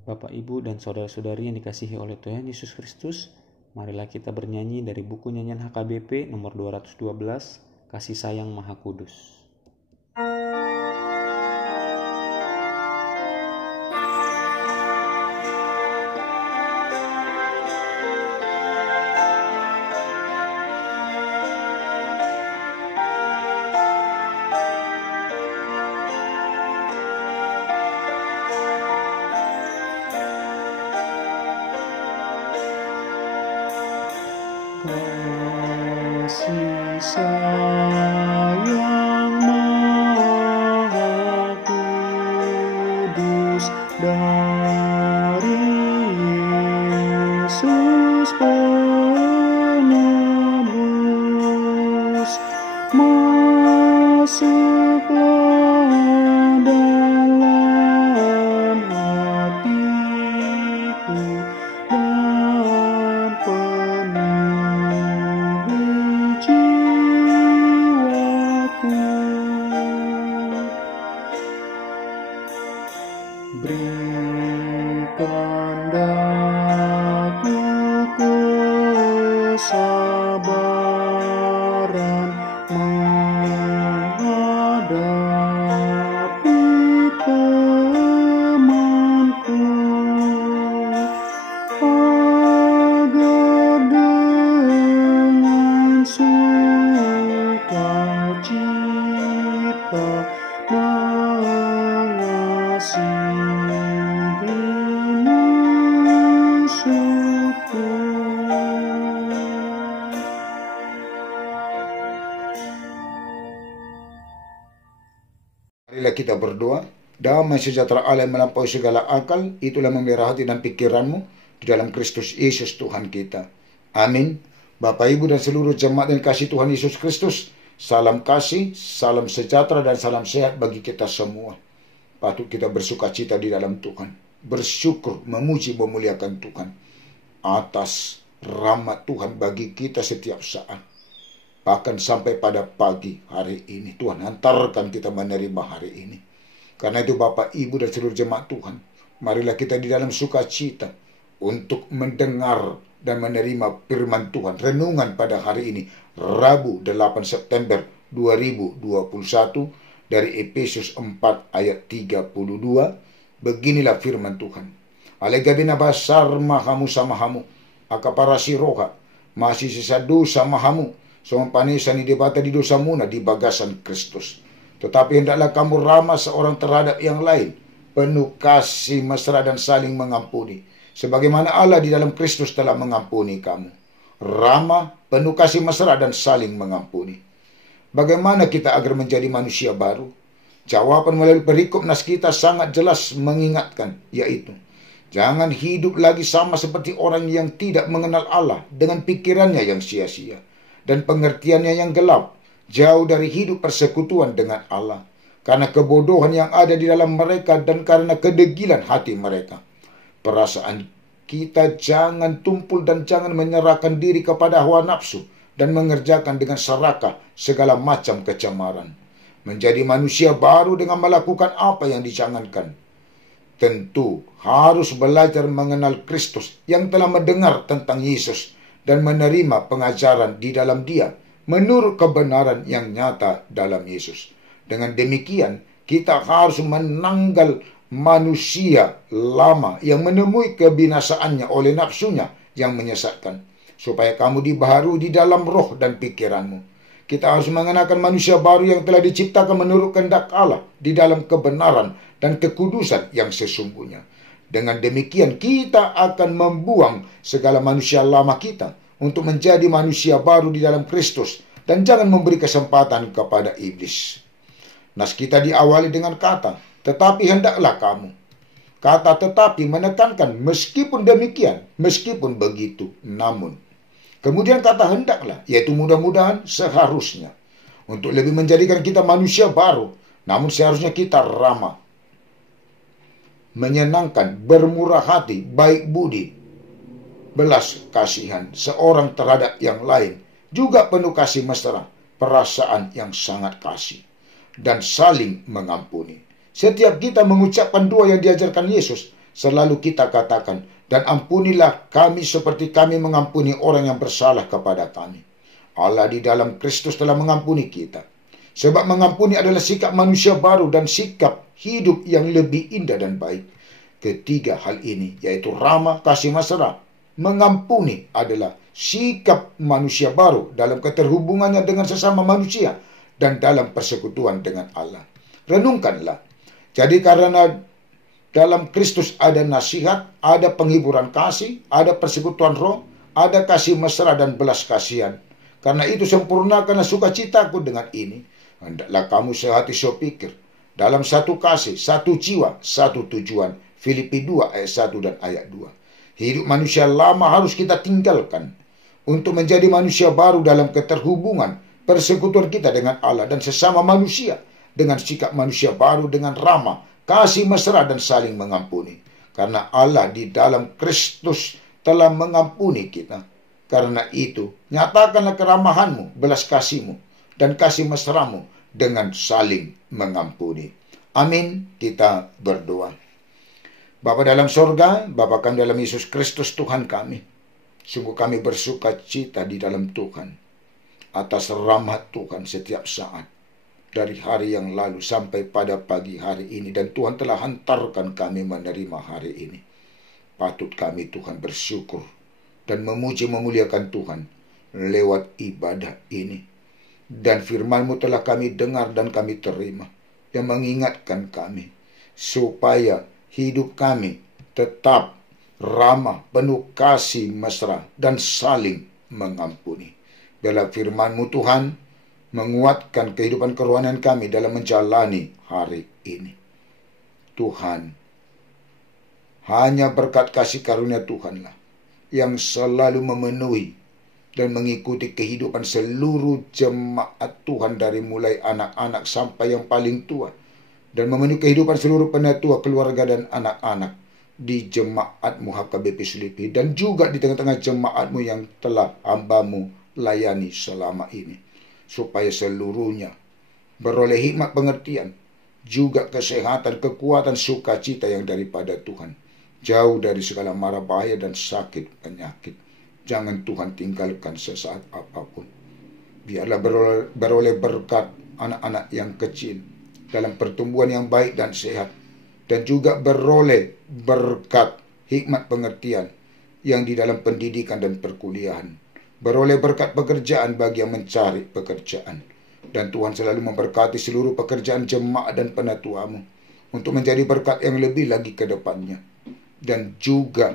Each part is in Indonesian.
Bapak, Ibu, dan saudara-saudari yang dikasihi oleh Tuhan Yesus Kristus, marilah kita bernyanyi dari buku nyanyian HKBP nomor 212, Kasih Sayang Maha Kudus. Kasih sayang Maha Kudus dari Yesus penebus, masuklah dalam hatiku dan penuhi jiwaku. Berikan daku kesabaran menghadapi temanku, agar dengan sukacita mengasihi musuhku. Marilah kita berdoa. Damai sejahtera Allah yang melampaui segala akal, itulah memelihara hati dan pikiranmu di dalam Kristus Yesus Tuhan kita. Amin. Bapak, Ibu, dan seluruh jemaat yang kasih Tuhan Yesus Kristus, salam kasih, salam sejahtera, dan salam sehat bagi kita semua. Patut kita bersukacita di dalam Tuhan, bersyukur, memuji, memuliakan Tuhan atas rahmat Tuhan bagi kita setiap saat. Bahkan sampai pada pagi hari ini, Tuhan hantarkan kita menerima hari ini. Karena itu Bapak, Ibu, dan seluruh jemaat Tuhan, marilah kita di dalam sukacita untuk mendengar dan menerima firman Tuhan. Renungan pada hari ini, Rabu 8 September 2021, dari Efesus 4 ayat 32. Beginilah firman Tuhan. Alegabina basar mahamu samahamu, akaparasi roha, masih sisa dosa mahamu, sompanisan di debata di dosa muna di bagasan Kristus. Tetapi hendaklah kamu ramah seorang terhadap yang lain, penuh kasih mesra dan saling mengampuni, sebagaimana Allah di dalam Kristus telah mengampuni kamu. Ramah, penuh kasih mesra dan saling mengampuni. Bagaimana kita agar menjadi manusia baru? Jawaban melalui perikop nas kita sangat jelas mengingatkan, yaitu jangan hidup lagi sama seperti orang yang tidak mengenal Allah dengan pikirannya yang sia-sia dan pengertiannya yang gelap, jauh dari hidup persekutuan dengan Allah, karena kebodohan yang ada di dalam mereka dan karena kedegilan hati mereka. Perasaan kita jangan tumpul dan jangan menyerahkan diri kepada hawa nafsu dan mengerjakan dengan serakah segala macam kecemaran. Menjadi manusia baru dengan melakukan apa yang dicangankan. Tentu harus belajar mengenal Kristus yang telah mendengar tentang Yesus dan menerima pengajaran di dalam Dia menurut kebenaran yang nyata dalam Yesus. Dengan demikian, kita harus menanggal manusia lama yang menemui kebinasaannya oleh nafsunya yang menyesatkan, supaya kamu dibaharui di dalam roh dan pikiranmu. Kita harus mengenakan manusia baru yang telah diciptakan menurut kehendak Allah di dalam kebenaran dan kekudusan yang sesungguhnya. Dengan demikian, kita akan membuang segala manusia lama kita untuk menjadi manusia baru di dalam Kristus, dan jangan memberi kesempatan kepada iblis. Nas kita diawali dengan kata, tetapi hendaklah kamu. Kata tetapi menekankan meskipun demikian, meskipun begitu, namun. Kemudian kata hendaklah, yaitu mudah-mudahan, seharusnya. Untuk lebih menjadikan kita manusia baru, namun seharusnya kita ramah, menyenangkan, bermurah hati, baik budi, belas kasihan seorang terhadap yang lain, juga penuh kasih mesra, perasaan yang sangat kasih, dan saling mengampuni. Setiap kita mengucapkan doa yang diajarkan Yesus, selalu kita katakan, dan ampunilah kami seperti kami mengampuni orang yang bersalah kepada kami. Allah di dalam Kristus telah mengampuni kita. Sebab mengampuni adalah sikap manusia baru dan sikap hidup yang lebih indah dan baik. Ketiga hal ini, yaitu ramah, kasih mesra, mengampuni adalah sikap manusia baru dalam keterhubungannya dengan sesama manusia dan dalam persekutuan dengan Allah. Renungkanlah. Jadi karena dalam Kristus ada nasihat, ada penghiburan kasih, ada persekutuan roh, ada kasih mesra dan belas kasihan. Karena itu sempurnakanlah sukacitaku dengan ini. Hendaklah kamu sehati sepikir, dalam satu kasih, satu jiwa, satu tujuan. Filipi 2 ayat 1 dan ayat 2. Hidup manusia lama harus kita tinggalkan untuk menjadi manusia baru dalam keterhubungan, persekutuan kita dengan Allah dan sesama manusia, dengan sikap manusia baru, dengan ramah, kasih mesra dan saling mengampuni. Karena Allah di dalam Kristus telah mengampuni kita. Karena itu, nyatakanlah keramahanmu, belas kasihmu, dan kasih mesramu dengan saling mengampuni. Amin. Kita berdoa. Bapa dalam sorga, Bapa kami dalam Yesus Kristus Tuhan kami, sungguh kami bersuka cita di dalam Tuhan atas rahmat Tuhan setiap saat, dari hari yang lalu sampai pada pagi hari ini, dan Tuhan telah hantarkan kami menerima hari ini. Patut kami Tuhan bersyukur dan memuji memuliakan Tuhan lewat ibadah ini. Dan firman-Mu telah kami dengar dan kami terima, yang mengingatkan kami supaya hidup kami tetap ramah, penuh kasih mesra, dan saling mengampuni. Biarlah firman-Mu Tuhan menguatkan kehidupan kerohanian kami dalam menjalani hari ini. Tuhan, hanya berkat kasih karunia Tuhanlah yang selalu memenuhi dan mengikuti kehidupan seluruh jemaat Tuhan, dari mulai anak-anak sampai yang paling tua, dan memenuhi kehidupan seluruh penatua, keluarga dan anak-anak di jemaat-Mu HKBP Selipi, dan juga di tengah-tengah jemaat-Mu yang telah hamba-Mu layani selama ini, supaya seluruhnya beroleh hikmat pengertian, juga kesehatan, kekuatan, sukacita yang daripada Tuhan, jauh dari segala mara bahaya dan sakit penyakit. Jangan Tuhan tinggalkan sesaat apapun. Biarlah beroleh berkat anak-anak yang kecil dalam pertumbuhan yang baik dan sehat, dan juga beroleh berkat hikmat pengertian yang di dalam pendidikan dan perkuliahan. Beroleh berkat pekerjaan bagi yang mencari pekerjaan. Dan Tuhan selalu memberkati seluruh pekerjaan jemaat dan penatua-Mu untuk menjadi berkat yang lebih lagi ke depannya. Dan juga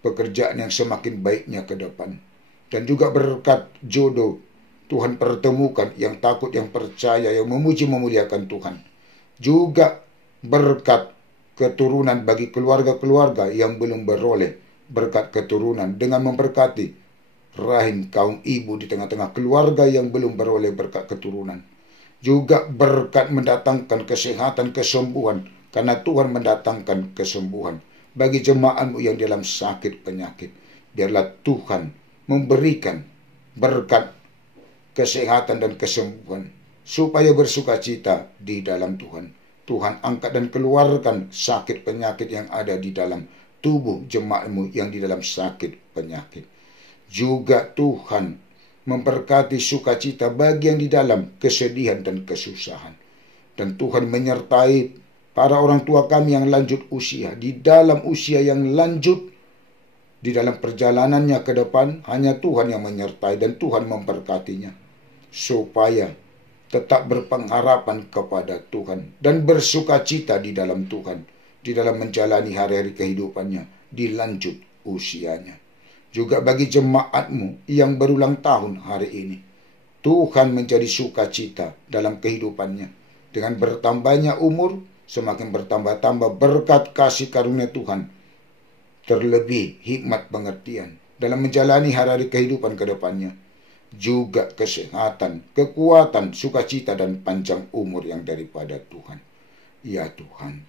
pekerjaan yang semakin baiknya ke depan. Dan juga berkat jodoh, Tuhan pertemukan yang takut, yang percaya, yang memuji memuliakan Tuhan. Juga berkat keturunan bagi keluarga-keluarga yang belum beroleh berkat keturunan, dengan memberkati rahim kaum ibu di tengah-tengah keluarga yang belum beroleh berkat keturunan. Juga berkat mendatangkan kesehatan, kesembuhan, karena Tuhan mendatangkan kesembuhan bagi jemaat-Mu yang dalam sakit penyakit. Biarlah Tuhan memberikan berkat kesehatan dan kesembuhan, supaya bersukacita di dalam Tuhan. Tuhan angkat dan keluarkan sakit penyakit yang ada di dalam tubuh jemaat-Mu yang di dalam sakit penyakit. Juga Tuhan memberkati sukacita bagi yang di dalam kesedihan dan kesusahan. Dan Tuhan menyertai para orang tua kami yang lanjut usia, di dalam usia yang lanjut, di dalam perjalanannya ke depan, hanya Tuhan yang menyertai dan Tuhan memberkatinya, supaya tetap berpengharapan kepada Tuhan dan bersukacita di dalam Tuhan, di dalam menjalani hari-hari kehidupannya di lanjut usianya. Juga bagi jemaat-Mu yang berulang tahun hari ini, Tuhan menjadi sukacita dalam kehidupannya. Dengan bertambahnya umur, semakin bertambah-tambah berkat kasih karunia Tuhan, terlebih hikmat pengertian dalam menjalani hari-hari kehidupan ke depannya. Juga kesehatan, kekuatan, sukacita, dan panjang umur yang daripada Tuhan. Ya Tuhan,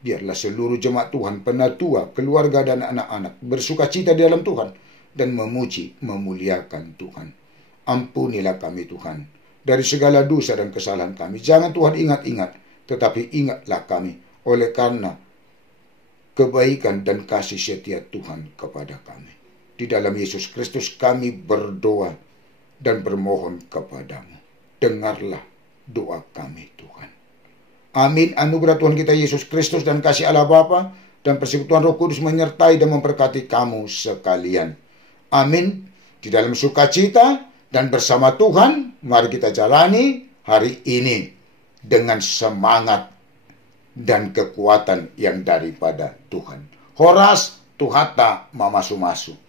biarlah seluruh jemaat Tuhan, penatua, keluarga, dan anak-anak bersukacita di dalam Tuhan dan memuji, memuliakan Tuhan. Ampunilah kami Tuhan dari segala dosa dan kesalahan kami. Jangan Tuhan ingat-ingat, tetapi ingatlah kami oleh karena kebaikan dan kasih setia Tuhan kepada kami. Di dalam Yesus Kristus kami berdoa dan bermohon kepadamu. Dengarlah doa kami Tuhan. Amin. Anugerah Tuhan kita Yesus Kristus dan kasih Allah Bapa dan persekutuan Roh Kudus menyertai dan memberkati kamu sekalian. Amin. Di dalam sukacita dan bersama Tuhan, mari kita jalani hari ini dengan semangat dan kekuatan yang daripada Tuhan. Horas tuhata mamasu-masu.